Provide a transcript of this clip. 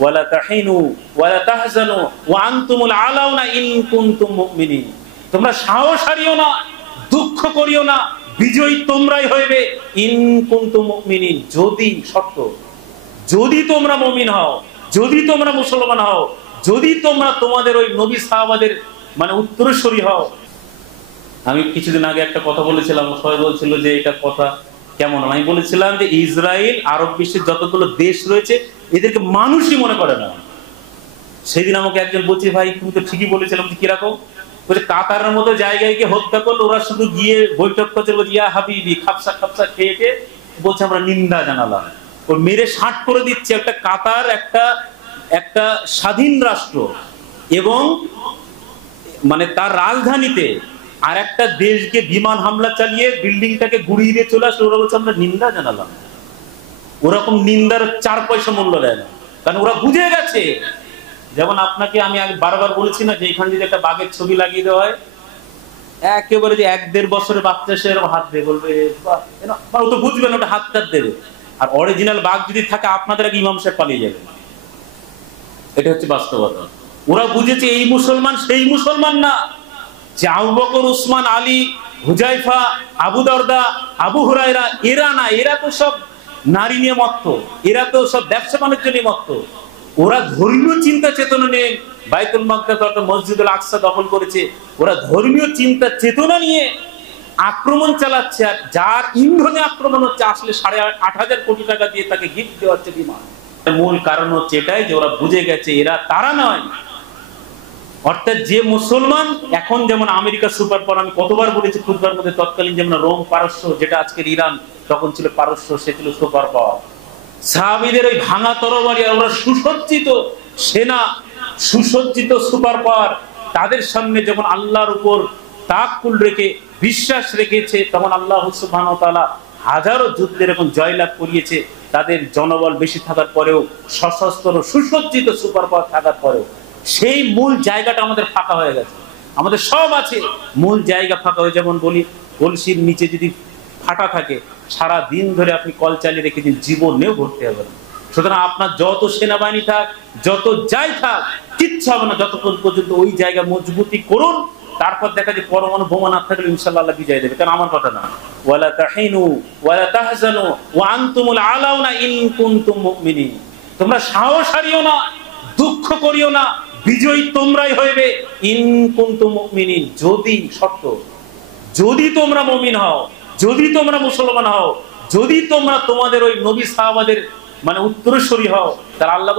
ওয়ালা তাহিনু ওয়ালা তাহজানু ওয়া আনতুমুল আলাউনা ইন কুনতুম মুমিনিন। তোমরা সাহস হারিও না, দুঃখ করিও না, বিজয়ী তোমরাই হইবে ইন কুনতুম মুমিনিন, যদি শর্ত, যদি তোমরা মুমিন হও, যদি তোমরা মুসলমান হও, যদি তোমরা তোমাদের ওই নবী সাহাবাদের মানে উত্তরসূরি হও। আমি কিছুদিন আগে একটা কথা বলেছিলাম, সবাই বলছিল যে এটা কথা কেমন। আমি বলেছিলাম যে ইসরায়েল আরব বিশ্বের যতগুলো দেশ রয়েছে এদেরকে মানুষই মনে করে না। সেদিন আমাকে একজন বলছে, ভাই তুমি তো ঠিকই বলেছিলাম। কিরকম? বলছে কাতারের মতো জায়গায় গিয়ে হত্যা করলো, ওরা শুধু গিয়ে বৈঠক করছে, বলছে ইয়া হাবিবি, খাপসা খাপসা খেয়ে বলছে আমরা নিন্দা জানালাম। ওর মেরে 60 করে দিচ্ছে। একটা কাতার একটা স্বাধীন রাষ্ট্র এবং মানে তার রাজধানীতে আর একটা দেশকে বিমান হামলা চালিয়ে বিল্ডিংটাকে গুড়িয়ে দিয়ে চলে আসলো, ওরা বলছে আমরা নিন্দা জানালাম। ওরকম নিন্দার 4 পয়সা মূল্য দেয় না, কারণ ওরা বুঝে গেছে। যেমন আপনাকে আমি বারবার বলেছি না যে এখানে যদি একটা বাঘের ছবি লাগিয়ে দেওয়া হয়, একেবারে যে 1-1.5 বছরের বাচ্চা সে এরকম হাত দিয়ে বলবে, ও তো বুঝবে না ওটা হাত কাট দেবে। আর অরিজিনাল বাঘ যদি থাকে আপনাদের আগে ইমাম সাহেব পালিয়ে যাবে। এটা হচ্ছে বাস্তবতা। ওরা বুঝেছে এই মুসলমান সেই মুসলমান না যে আবু বকর, উসমান, আলী, হুজাইফা, আবু দারদা, আবু হুরায়রা, এরা না। এরা তো সব নারী নিয়ে মত্ত, এরা তো সব ব্যবসা বাণিজ্য নিয়ে মত্ত। ওরা ধর্মীয় চিন্তা চেতনা নিয়ে বাইতুল মাকদাস অর্থাৎ মসজিদুল আকসা দখল করেছে। ওরা ধর্মীয় চিন্তা চেতনা নিয়ে আক্রমণ চালাচ্ছে। আর যার ইন্ধনে আক্রমণ হচ্ছে আসলে 8,500 কোটি টাকা দিয়ে তাকে গিফট দেওয়া হচ্ছে বিমান। মূল কারণ হচ্ছে এটাই যে ওরা বুঝে গেছে এরা তারা নয়। অর্থাৎ যে মুসলমান এখন যেমন আমেরিকা সুপার পাওয়ার, আমি কতবার বলেছি খুতবার মধ্যে, তৎকালীন যেমন রোম পারস্য, যেটা আজকের ইরান, তখন ছিল পারস্য, সে ছিল সুপার পাওয়ার। সাহাবীদের ওই ভাঙা তরবারি আর ওরা সুসজ্জিত সেনা, সুসজ্জিত সুপার পাওয়ার, তাদের সামনে যখন আল্লাহর উপর তাওয়াক্কুল রেখে বিশ্বাস রেখেছে, তখন আল্লাহ সুবহানাহু ওয়া তাআলা হাজারো যুদ্ধের এখন জয়লাভ করিয়েছে। তাদের জনবল বেশি থাকার পরেও, সশস্ত্র সুসজ্জিত সুপার পাওয়ার থাকার পরেও সেই মূল জায়গাটা আমাদের ফাঁকা হয়ে গেছে। আমাদের সব আছে, মূল জায়গা ফাঁকা হয়ে, যেমন বলি কলসির নিচে যদি ফাটা থাকে, সারা দিন ধরে আপনি কল চালিয়ে রেখে দিন, জীবনেও ভরতে হবে না। সুতরাং আপনার যত সেনাবাহিনী থাক, যত যাই থাক, কিচ্ছু হবে না যতক্ষণ পর্যন্ত ওই জায়গা মজবুতি করুন। তারপর দেখা যায় পরমাণু বোমা না থাকলে ইনশাআল্লাহ আল্লাহ বিজয় দেবে। কারণ আমার কথা না, ওয়ালা তাহিনু ওয়ালা তাহজানু ওয়া আনতুমুল আলাউনা ইন কুনতুম মুমিনিন। তোমরা সাহস হারিও না, দুঃখ করিও না, বিজয়ী তোমরাই হইবে ইন কুনতুম মুমিনিন, যদি শর্ত, যদি তোমরা মুমিন হও, যদি তোমরা মুসলমান হও, যদি তোমরা তোমাদের ওই নবী সাহাবাদের মানে উত্তরসূরি হও। তার আল্লাহ